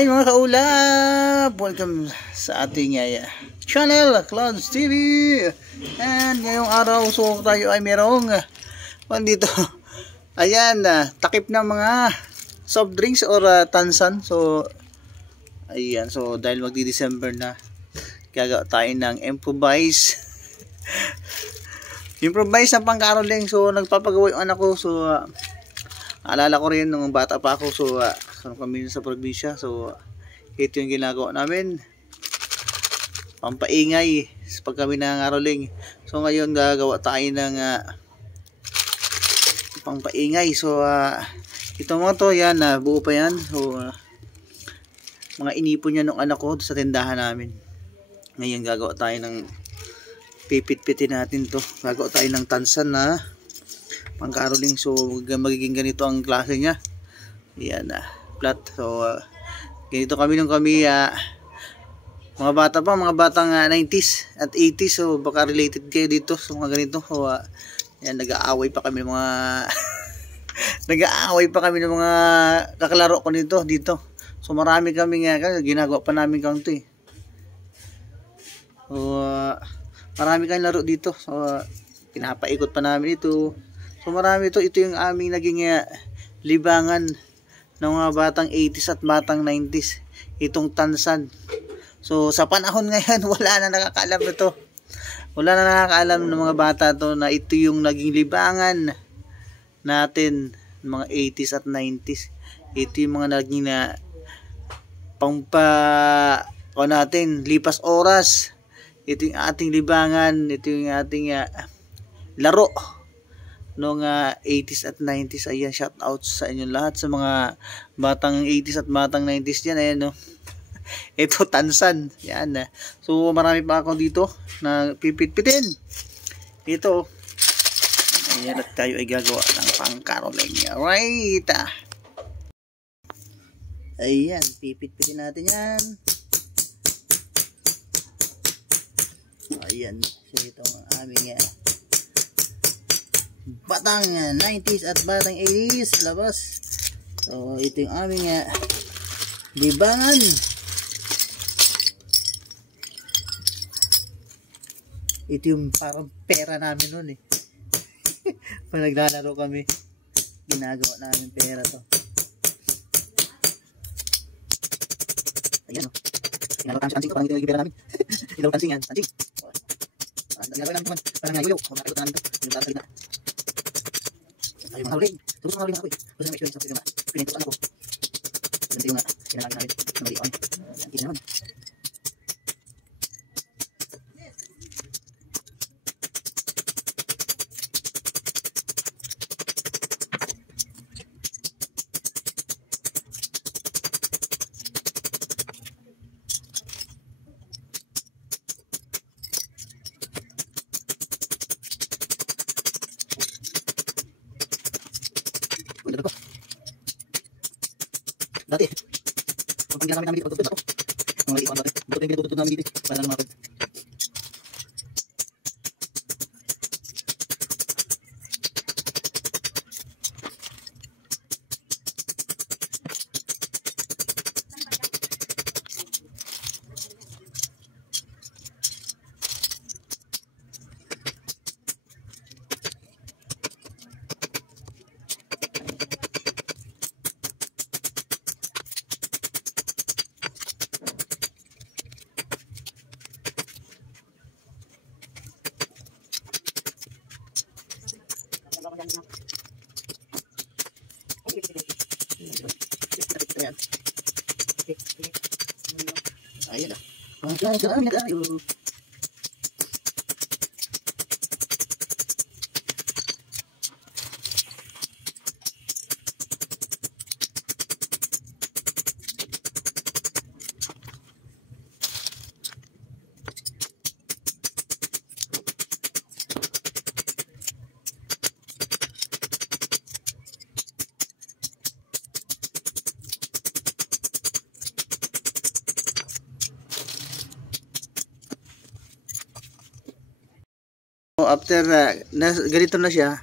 Hey mga kaulap! Welcome sa ating channel, Clouds TV. And ngayong araw, so tayo ay merong dito, ayan, takip ng mga soft drinks or tansan. So, ayan, so dahil magdi-December na, gagawa tayo ng improvise. Improvise na pang-caroling. So, nagpapagawa yung anak ko. So, naalala ko rin nung bata pa ako. So, kami sa probinsya. So, ito yung ginagawa namin. Pampaingay pag kami nangaroling. So, ngayon gagawa tayo ng pampaingay. So, ito mga to, yan, buo pa yan. So, mga inipon niya nung anak ko sa tindahan namin. Ngayon gagawa tayo ng pipit-pitin natin to. Gagawa tayo ng tansan na pang-caroling. So, magiging ganito ang klase niya. Yan, flat. So, ganito kami nung kami mga bata pa, mga batang 90s at 80s. So, baka related kayo dito sa mga ganito. So, yan, nag-aaway pa kami mga nag-aaway pa kami ng mga kakalaro ko dito. So, marami kami ginagawa pa namin kanto eh. So, marami kang laro dito. So, pinapaikot pa namin ito. So, marami ito. Ito yung aming naging libangan ng mga batang 80s at batang 90s. Itong tansan. So, sa panahon ngayon, wala na nakakaalam nito. Wala na nakakaalam ng mga bata to na ito yung naging libangan natin ng mga 80s at 90s. Ito yung mga naging natin, lipas oras. Ito yung ating libangan. Ito yung ating laro noong 80s at 90s. Ayan, shout out sa inyo lahat sa mga batang 80s at batang 90s dyan. Ayan, no? Ito, tansan. Yan. So, marami pa ako dito na pipit-pitin. Ito. Ayan, at tayo ay gagawa ng pang-caroling. Alright. Ayan, pipit-pitin natin yan. Ayan. So, ito ang aming batang 90s at batang 80s labas. So, ito yung aming libangan. Ito yung parang pera namin nun eh. Pag naglalaro kami, ginagawa namin pera to. Ayan o. Ginagawa kami sa kansing to, parang ito yung pera namin. Ginagawa kansing yan, kansing. Ginagawa namin naman, parang ngayon. Nakikot na namin ito. Yung tara sa gitna. Ay, mga hauling. Tulog mga hauling ako eh. Tulog sa experience ako. Pinitusan ako. Ganito yung ginagawa namin. Malion. Yan, kita naman. Dati, pag ginagamit namin dito, pagtutupid ako. Ang maliit ako dati. Dito yung pinatutupid namin dito. Para lang makapag. Ayan na. After ganito na siya,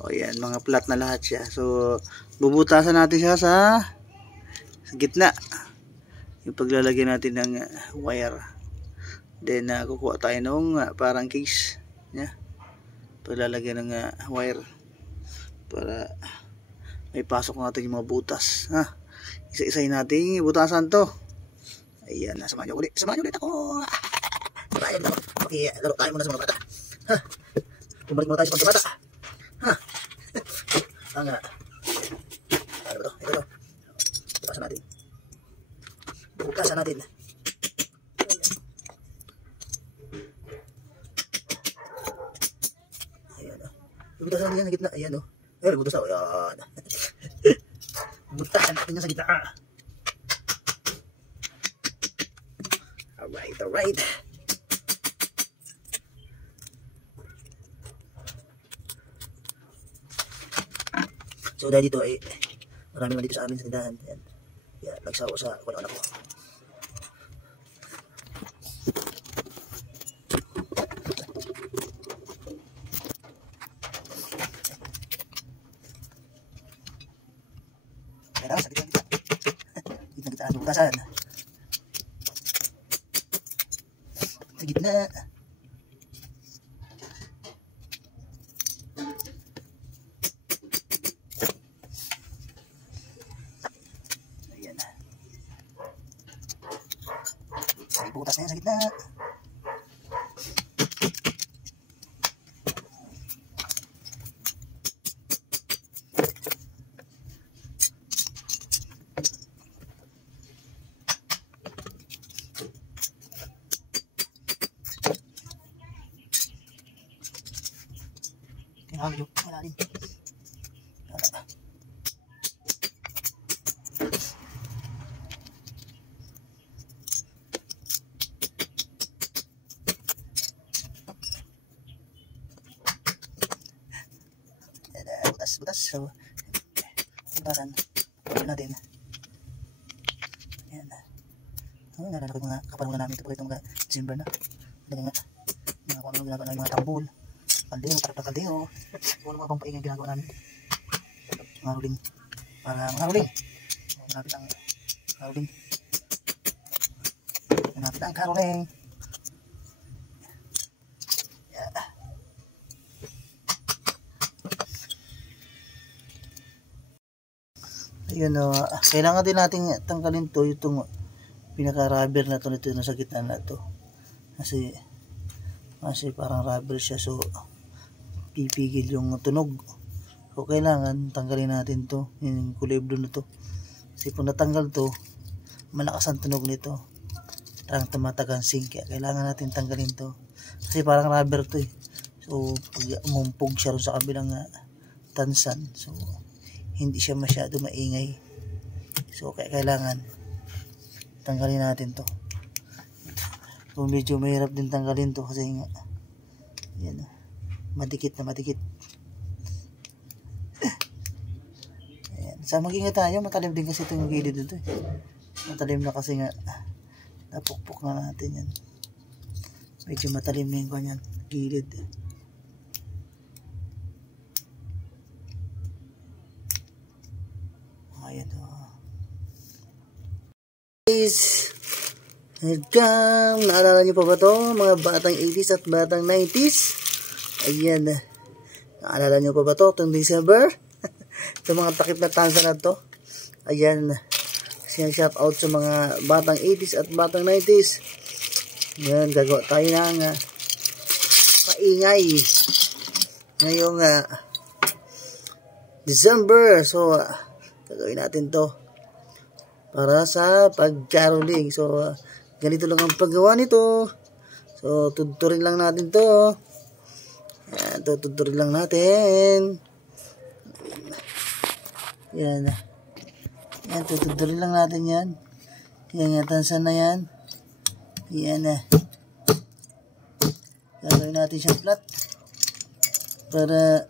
o yan, mga flat na lahat siya. So bubutasan natin siya sa gitna. yung paglalagay natin ng wire. Then kukuha tayo ng parang case yeah, paglalagay ng wire para may pasok natin yung mga butas. Isa-isahin natin butasan to. Ayan, samahan nyo ulit ako. Laro tayo muna sa mga bata. Bumalik muna tayo sa mga bata. Ano ba to? Ito to. Bukasan natin. Ayan o. Butasan natin yan sa gitna. Ayan o. Ayan, butas na. Ayan. Butasan natin yan sa gitna. Alright. So dahil dito ay marami nga dito sa amin sa tindahan. Ayan. Yan, nagsawa sa kung anak ko. Kaya sa gitna. Gitna ang bukasan. Sa gitna. Ayan. May butas na yan sa gitna. Medyo malalim. Butas. So, butasan natin. Ayan. Nalala ko yung mga kapanulan namin ito. Itong mga December na. Mga kung ano ginagawa namin, mga tambol. Kaldeo, tarak kaldeo. Kung ano mga pang paingay ginagawa namin. Mga ruling. Para mga ruling. Malapit ang karuling. Malapit ang karuling. Ayun o. Kailangan din natin tanggalin to. Itong pinaka-rubber na to. Ito na sa gitna na to. Kasi parang rubber siya. So, pipigil yung tunog. So, kailangan tanggalin natin to. Yung kulay blue na to. Kasi kung natanggal to, malakas ang tunog nito. Parang tumatagang sync. Kaya kailangan natin tanggalin to. Kasi parang rubber to eh. So, pag umumpog siya rin sa kabilang tansan. So, hindi siya masyado maingay. So, kaya kailangan tanggalin natin to. So, medyo mahirap din tanggalin to kasi nga, yan, madikit na madikit. Ayan. So, mag-ingat tayo. Matalim din kasi itong gilid dito eh. Matalim na kasi nga, napukpok na natin yan. Medyo matalim na yung kanyang gilid. Ayan o. Guys, naalala nyo pa ba to? Mga batang 80s at batang 90s. Ayan. Naalala nyo pa ba to? Itong December. Itong mga takip na tansa na to. Ayan. Shout out sa mga batang 80s at batang 90s. Ayan. Gagawa tayo ng paingay. Ngayong December. So, gagawin natin to para sa pag-caroling. So, ganito lang ang paggawa nito. So, tuturin lang natin to. Ayan, tuturin lang natin. Yan. Yan, tuturin lang natin yan. Yan, tansan na yan. Yan na. Gagawin natin siyang flat. Para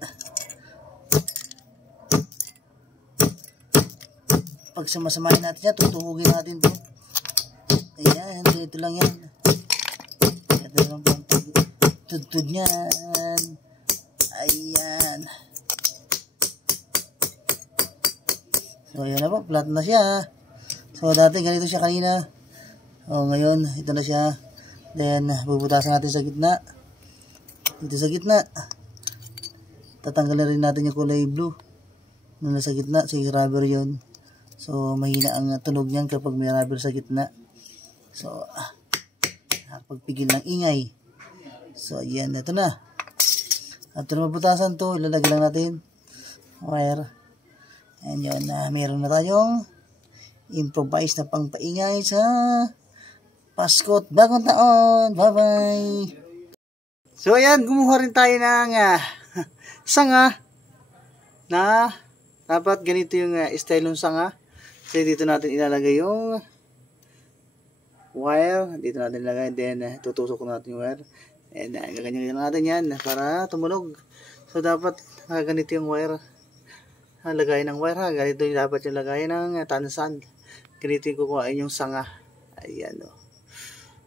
pag samasamahin natin yan, tutuhugin natin to. Ayan, dito lang yan. Ito lang pang tudtud niyan. Ayan. So, ayan na po, flat na siya. So, dati ganito siya kanina. O, ngayon, ito na siya. Then, bubutasan natin sa gitna. Dito sa gitna. Tatanggalin rin natin yung kulay blue. Nung nasa gitna, sige, rubber yun. So, mahina ang tunog niyan kapag may rubber sa gitna. So, nakapagpigil ng ingay. So, ayan, ito na. After mabutasan to, ilalagay lang natin wire. And yun, meron na tayong improvise na pangpaingay sa Pasko at Bagong Taon. Bye-bye! So, ayan, gumawa rin tayo ng sanga na dapat ganito yung style ng sanga. So, dito natin ilalagay yung wire. Dito natin ilagay. Then, tutusok natin yung wire. And, gaganyan natin yan para tumunog. So, dapat ganito yung wire. Lagay ng wire ha. Ganito yung dapat yung lagay ng tansan. Ganito yung kukuhain yung sanga. Ayan o.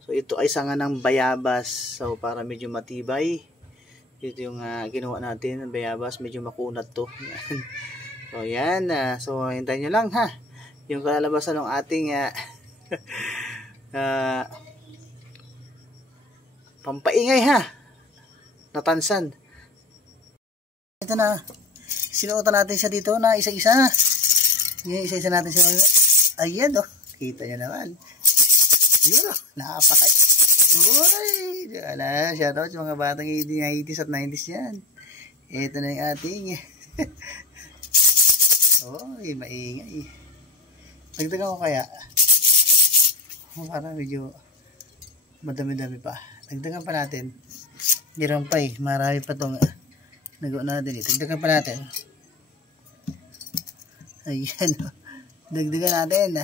So, ito ay sanga ng bayabas. So, para medyo matibay. Ito yung ginawa natin ng bayabas. Medyo makunat to. So, yan. So, hintayin nyo lang ha. Yung kalalabasan ng ating pampaingay ha. Natansan. Ito na. Sinuotan natin siya dito na isa-isa. Yung isa-isa natin siya. Ayan o. Kita nyo naman. Yun o. Napakay. Uy. Wala. Shoutout sa mga batang 80s at 90s yan. Ito na yung ating. Uy. Maingay. Dagdagan ko kaya. Para medyo madami-dami pa. Dagdagan pa natin. Meron pa eh. Marami pa itong nagawa natin. Dagdagan pa natin. Ayan. Dagdagan natin.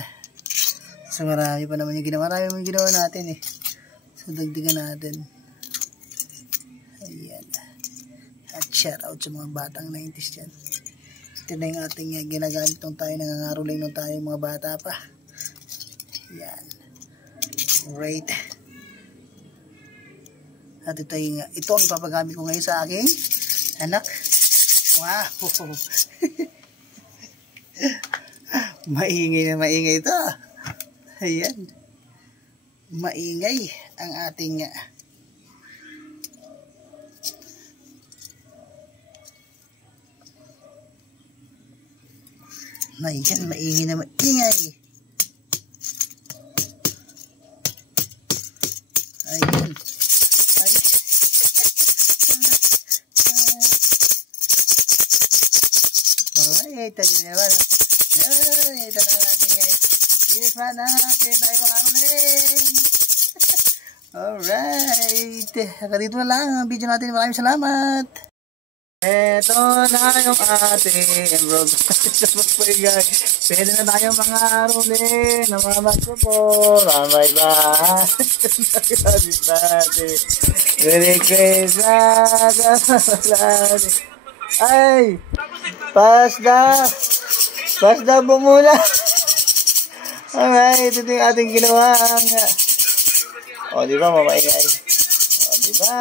So marami pa naman yung ginawa. Marami yung ginawa natin eh. So dagdagan natin. Ayan. At shout out sa mga batang 90s dyan. Ito na yung ating ginagamit nung tayo. Nangangaroling nung tayo mga bata pa. Ayan. Great. At ito ang ipapagamit ko ngayon sa aking anak. Wow. Maingay na maingay ito. Ayan. Maingay ang ating maingay na maingay. Ayan. Alright, ito naman. Ito na natin guys. Yes, mana. Kaya tayo mga anunin. Alright. Hanggang dito na lang ang video natin. Maraming salamat. Ito na yung ating vlog. Pwede na tayo mga anunin. Namamat ko po. Bye-bye. Merry Christmas. Ay! Pasda bumula. Alright, ito yung ating ginawa. O, diba, mamaingay. O, diba?